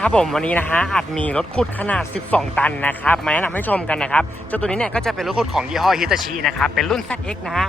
นะครับผมวันนี้นะฮะอาจมีรถขุดขนาด 12 ตันนะครับมาแนะนำให้ชมกันนะครับเจ้าตัวนี้เนี่ยก็จะเป็นรถขุดของยี่ห้อฮิตาชินะครับเป็นรุ่น ZX นะฮะ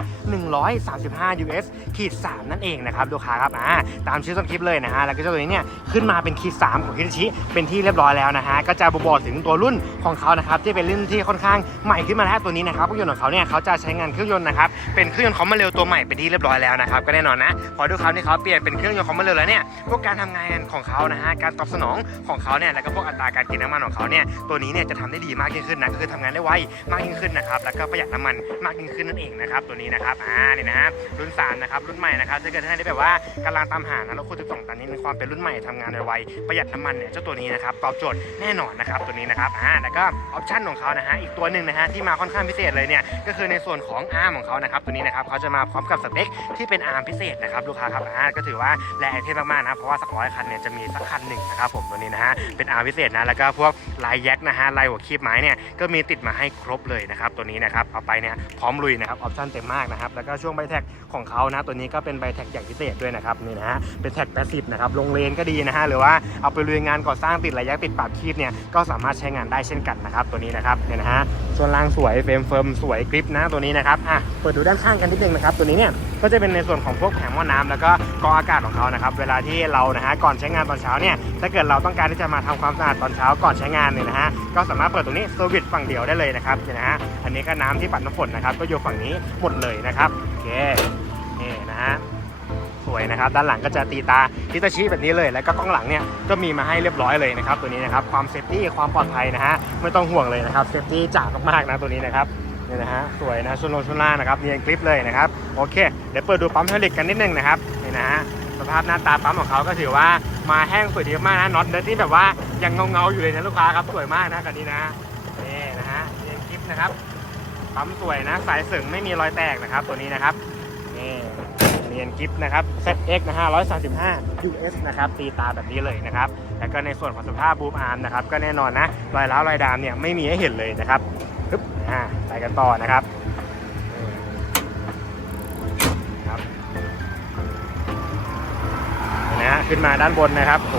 135 US ขีด3นั่นเองนะครับลูกค้าครับอ่าตามชื่อต้นคลิปเลยนะฮะแล้วก็เจ้าตัวนี้เนี่ยขึ้นมาเป็นขีด3ของฮิตาชิเป็นที่เรียบร้อยแล้วนะฮะก็จะบ่งบอกถึงตัวรุ่นของเขานะครับที่เป็นรุ่นที่ค่อนข้างใหม่ขึ้นมาแล้วตัวนี้นะครับเครื่องยนต์ของเขาเนี่ยเขาจะใช้งานเครื่องยนต์นะครับเป็นเครื่องยนต์คอมมาเร็วตัวใหม่เป็นที่เรียบร้อยแล้วนะครับก็แน่นอนนะพอด้วยเขาที่เขาเปลี่ยนเป็นเครื่องยนต์คอมมาเร็วแล้วเนี่ยพวกการทำงานของเขานะฮะการตอบสนองของเขาเนี่ยแล้วก็พวกอัตราการกินน้ำมันของเขาเนี่ยตัวนี้เนี่ยจะทำได้ดีมากยิ่งขึ้นนะก็คือทำงานได้ไวมากยิ่งขึ้นนะครับแล้วก็ประหยัดน้ำมันมากยิ่งขึ้นนั่นเองนะครับตัวนี้นะครับอ่านี่นะรุ่นสามนะครับรุ่นใหม่นะครับถ้าเกิดท่านได้แบบว่ากำลังตามหานะรถคูณ12ตันนี้ในความเป็นรุ่นใหม่ทำงานไวประหยัดน้ำมันเนี่ยเจ้าตัวนี้นะครับตอบโจทย์แน่นอนนะครับตัวนี้นะครับอ่าแล้วก็ออปชั่นของเขานะฮะอีกตัวหนึ่งนะฮะที่มาค่อนข้างพิเศษเลยเนี่ยก็คือในส่วนของอาร์มของเขานะครับตัวนี้นะครับเขาจะมาพร้อมกับสเปคที่เป็นอาร์มพิเศษนะครับลูกค้าครับอ่าก็ถือว่าแรงเทพมากๆนะเพราะว่าสักร้อยคันเนี่ยจะมีสักคันหนึ่งนะครับผมตัวนี้นะฮะเป็นอาพิเศษนะแล้วก็พวกลายแยกนะฮะลายหัวคีบไม้เนี่ยก็มีติดมาให้ครบเลยนะครับตัวนี้นะครับเอาไปเนี่ยพร้อมลุยนะครับออปชั่นเต็มมากนะครับแล้วก็ช่วงใบแท็กของเขานะตัวนี้ก็เป็นใบแท็กอย่างพิเศษด้วยนะครับนี่นะฮะเป็นแท็กแปซิฟนะครับลงเลนก็ดีนะฮะหรือว่าเอาไปลุยงานก่อสร้างติดระยะติดปากคีบเนี่ยก็สามารถใช้งานได้เช่นกันนะครับตัวนี้นะครับเนี่ยนะฮะส่วนล่างสวยเฟรมเฟิร์มสวยกริปนะตัวนี้นะครับอะเปิดดูด้านข้างกันนิดนึงนะครับตัวนี้เนี่ย ก็จะเป็นในส่วนของพวกแผงหม้อน้ำแล้วก็กองอากาศของเขานะครับเวลาที่เรานะฮะก่อนใช้งานตอนเช้าเนี่ยถ้าเกิดเราต้องการที่จะมาทำความสะอาดตอนเช้าก่อนใช้งานเนี่ยนะฮะก็สามารถเปิดตรงนี้สวิตช์ฝั่งเดียวได้เลยนะครับเนี่ยนะฮะอันนี้ก็น้ำที่ปัดน้ำฝนนะครับก็อยู่ฝั่งนี้หมดเลยนะครับโอเคนี่นะฮะสวยนะครับด้านหลังก็จะตีตาฮิตาชิแบบนี้เลย แล้วก็กล้องหลังเนี่ยก็มีมาให้เรียบร้อยเลยนะครับตัวนี้นะครับความเซฟตี้ความปลอดภัยนะฮะไม่ต้องห่วงเลยนะครับเซฟตี้จ๋ามากๆนะตัวนี้นะครับ นี่นะฮะสวยนะชุนลชุนล่านะครับเนียนกริปเลยนะครับโอเค เดี๋ยวเปิดดูปั๊มไฮดรอลิกกันนิดนึงนะครับนี่นะฮะสภาพหน้าตาปั๊มของเขาก็ถือว่ามาแห้งสวยดีมากนะน็อตเนื้อที่แบบว่ายังเงาๆอยู่เลยนะลูกค้าครับสวยมากนะคันนี้นะนี่นะฮะเนียนกริปนะครับปั๊มสวยนะสายสึงไม่มีรอยแตกนะครับตัวนี้นะครับนี่เนียนกิฟนะครับ ZX นะฮะ135 US นะครับ ตีตาแบบนี้เลยนะครับ แล้วก็ในส่วนของสภาพบูมอาร์มนะครับ ก็แน่นอนนะ รอยร้าวรอยดามเนี่ยไม่มีให้เห็นเลยนะครับ อ่าไปกันต่อนะครับครับนนะฮะขึ้นมาด้านบนนะครับโห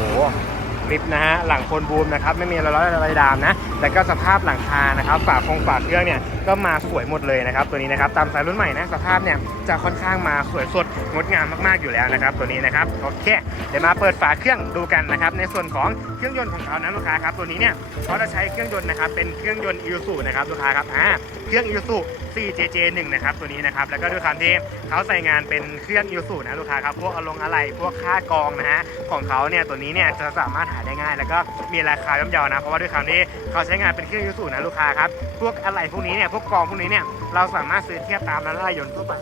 ลิฟต์นะฮะหลังโคนบูมนะครับไม่มีรอยร้าวรอยดามนะแล้วก็สภาพหลังคานะครับฝาคงฝาเครื่องเนี่ยก็มาสวยหมดเลยนะครับตัวนี้นะครับตามสายรุ่นใหม่นะสภาพเนี่ยจะค่อนข้างมาสวยสดงดงามมากๆอยู่แล้วนะครับตัวนี้นะครับโอเคเดี๋ยวมาเปิดฝาเครื่องดูกันนะครับในส่วนของเครื่องยนต์ของเขานะลูกค้าครับตัวนี้เนี่ยเขาจะใช้เครื่องยนต์นะครับเป็นเครื่องยนต์อิ s u นะครับลูกค้าครับอ่าเครื่องอิ s u 4JJ1 นะครับตัวนี้นะครับแล้วก็ด้วยความที่เขาใส่งานเป็นเครื่องอิ s u นะลูกค้าครับพวกอลงอะไรพวกค่ากองนะฮะของเขาเนี่ยตัวนี้เนี่ยจะสามารถหาได้ง่าย แล้วก็มีราคาย่อมเยานะเพราะว่าด้วยความที่เขาใช้งานเป็นเครื่องอิ s u นะลูกค้าครับพวกอะไรพวกนี้เนี่ยพวกกองพวกนี้เนี่ยเราสามารถซื้อเทียบตามร้านอะไหล่ยนต์ทั่วไป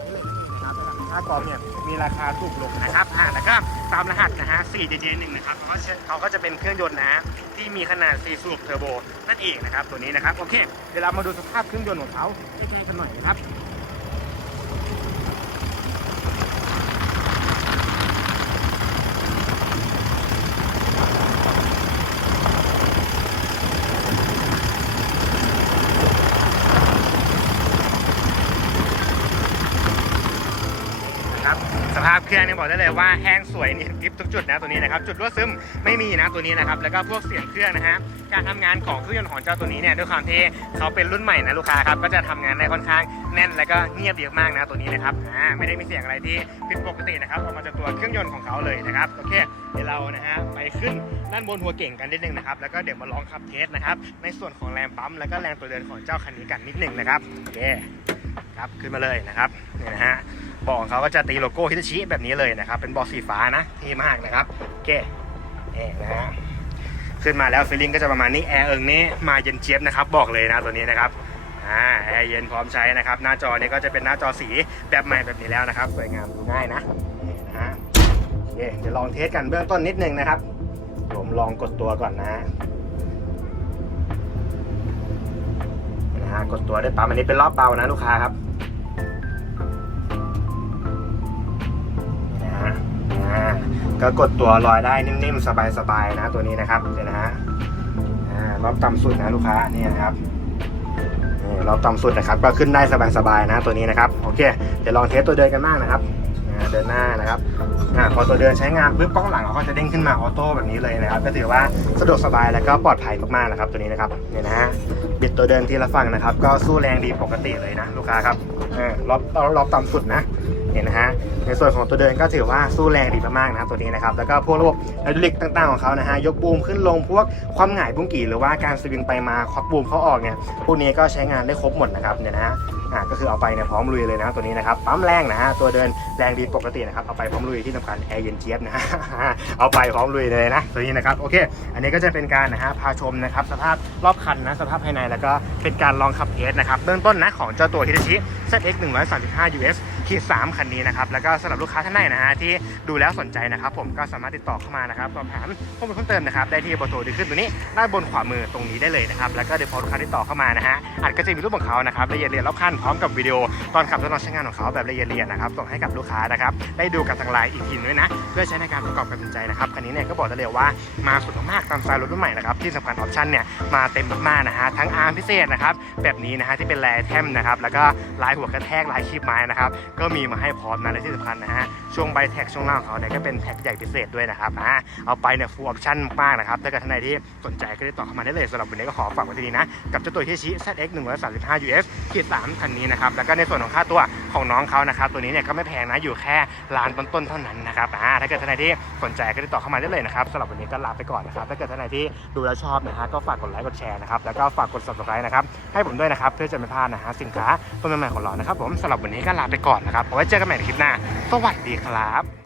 ได้เลยนะครับค่ากองเนี่ยมีราคาถูกลงนะครับอ่าแล้วก็ตามรหัสนะฮะ 4JJ1 นะครับเขาก็จะเขาก็จะเป็นเครื่องยนต์นะฮะที่มีขนาด 4 สูบเทอร์โบนั่นเองนะครับตัวนี้นะครับโอเคเดี๋ยวเรามาดูสภาพเครื่องยนต์ของเขาใกล้ๆกันหน่อยนะครับสภาพ เครื่องนี่บอกได้เลยว่าแห้งสวยเนียนกริบทุกจุดนะตัวนี้นะครับจุดรั่วซึมไม่มีนะตัวนี้นะครับแล้วก็พวกเสียงเครื่องนะฮะการทำงานของเครื่องยนต์ของเจ้าตัวนี้เนี่ยด้วยความที่เขาเป็นรุ่นใหม่นะลูกค้าครับก็จะทำงานได้ค่อนข้างแน่นแล้วก็เงียบเยอะมากนะตัวนี้นะครับอ่าไม่ได้มีเสียงอะไรที่ผิดปกตินะครับออกมาจากตัวเครื่องยนต์ของเขาเลยนะครับโอเคเดี๋ยวเรานะฮะไปขึ้นด้านบนหัวเก่งกันนิดนึงนะครับแล้วก็เดี๋ยวมาลองขับเทสนะครับในส่วนของแรงปั๊มแล้วก็แรงตัวเดินของเจ้าคันนี้กันนิดนึงนะครับโอเคครับขึ้นมาเลยนะครับนี่นะฮะ บอกของเขาก็จะตีโลโก้ฮิตาชิแบบนี้เลยนะครับ เป็นบอสีฟ้านะเท่มากนะครับโอเคนี่นะฮะขึ้นมาแล้วฟีลลิ่งก็จะประมาณนี้แอร์เอิงนี่มาเย็นเจี๊ยบนะครับบอกเลยนะตัวนี้นะครับอ่าแอร์เย็นพร้อมใช้นะครับ หน้าจอเนี่ยก็จะเป็นหน้าจอสีแบบใหม่แบบนี้แล้วนะครับสวยงามดูง่ายนะนี่นะฮะโอเคเดี๋ยวลองเทสกันเบื้องต้นนิดนึงนะครับ ผมลองกดตัวก่อนนะนะฮะกดตัวได้ปั๊มอันนี้เป็นรอบเบานะลูกค้าครับ ก็กดตัวลอยได้นิ่มๆ สบายๆนะตัวนี้นะครับเดี๋ยวนะฮะรอบต่ำสุดนะลูกค้านี่นะครับนี่รอบต่ำสุดนะครับ ก็ขึ้นได้สบายๆนะตัวนี้นะครับโอเคเดี๋ยวลองเทสตัวเดินกันบ้างนะครับเดินหน้านะครับพอตัวเดินใช้งานปุ๊บกล้องหลังเขาก็จะเด้งขึ้นมาออโต้แบบนี้เลยนะครับ ก็ถือว่าสะดวกสบายแล้วก็ปลอดภัยมากๆนะครับ ตัวนี้นะครับเนี่ยนะฮะบิดตัวเดินทีละฝั่งนะครับ ก็สู้แรงดีปกติเลยนะ ลูกค้าครับเออรอบรอบต่ำสุดนะ เนี่ยนะฮะในส่วนของตัวเดินก็ถือว่าสู้แรงดีมากๆนะครับตัวนี้นะครับแล้วก็พวกระบบไฮดรอลิกต่างๆของเขานะฮะยกบูมขึ้นลงพวกความหงายบุ้งกี่หรือว่าการสวิงไปมาควักบูมเขาออกเนี่ยพวกนี้ก็ใช้งานได้ครบหมดนะครับเนี่ยนะฮะอ่าก็คือเอาไปเนี่ยพร้อมลุยเลยนะตัวนี้นะครับปั๊มแรงนะฮะตัวเดินแรงดีปกตินะครับเอาไปพร้อมลุยที่สำคัญแอร์เย็นเจี๊ยบนะฮะเอาไปพร้อมลุยเลยนะตัวนี้นะครับโอเค อันนี้ก็จะเป็นการนะฮะพาชมนะครับสภาพรอบคันนะสภาพภายในแล้วก็เป็นการลองขับเทสนะครับเบื้องต้นนะของเจ้าตัวฮิตาชิ ZX 135 US ขีด3คันนี้นะครับ แล้วก็สำหรับลูกค้าท่านไหนนะฮะที่ดูแล้วสนใจนะครับผมก็สามารถติดต่อเข้ามานะครับสอบถามข้อมูลเพิ่มเติมนะครับได้ที่เบอร์โทรที่ขึ้นตัวนี้ด้านบนขวามือตรงนี้ได้เลยนะครับแล้วก็เดี๋ยวพอลูกค้าติดต่อเข้ามานะฮะอาจก็จะมีรูปของเขานะครับละเอียดเรียนรอบคันพร้อมกับวิดีโอตอนขับทดลองใช้งานของเขาแบบละเอียดเรียนนะครับส่งให้กับลูกค้านะครับได้ดูกับทางไลน์อีกทีด้วยนะเพื่อใช้ในการประกอบการตัดสินใจนะครับคันนี้เนี่ยก็บอกได้เลยว่ามาสุดมากๆตามสไตล์รถรุ่นใหม่นะครับที่สำคัญออปชั่นเนี่ยมาเต็มมากๆนะฮะทั้งอาร์มพิเศษนะครับแบบนี้นะฮะที่เป็นแรแทมนะครับแล้วก็ลายหัวกระแทกลายคีบไม้นะครับ ก็มีมาให้พร้อมนะและที่สำคัญนะฮะช่วงใบแท็กช่วงล่างของเขาเนี่ยก็เป็นแท็กใหญ่พิเศษด้วยนะครับอ่าเอาไปเนี่ยฟูลออปชั่นมากนะครับถ้าเกิดท่านใดที่สนใจก็ติดต่อเข้ามาได้เลยสำหรับวันนี้ก็ขอฝากไว้ที่นี้นะกับเจ้าตัวที่ชิ ZX 135 US ขีด3คันนี้นะครับแล้วก็ในส่วนของค่าตัวของน้องเขานะครับตัวนี้เนี่ยก็ไม่แพงนะอยู่แค่ล้านต้นๆเท่านั้นนะครับอ่าถ้าเกิดท่านใดที่สนใจก็ติดต่อเข้ามาได้เลยนะครับสำหรับวันนี้ก็ลาไปก่อนนะครับถ้าเกิดท่านใดที่ดูแล้วชอบนะฮะก็ฝากกดไลค์กดแชร์นะครับแล้วก็ฝากกด subscribe นะครับให้ผมด้วยนะครับเพื่อจะไม่พลาดนะฮะสินค้าตัวใหม่ๆของเรานะครับผมสำหรับวันนี้ก็ลาไปก่อนนะครับเอาไว้เจอกันใหม่ในคลิปหน้าสวัสดีครับ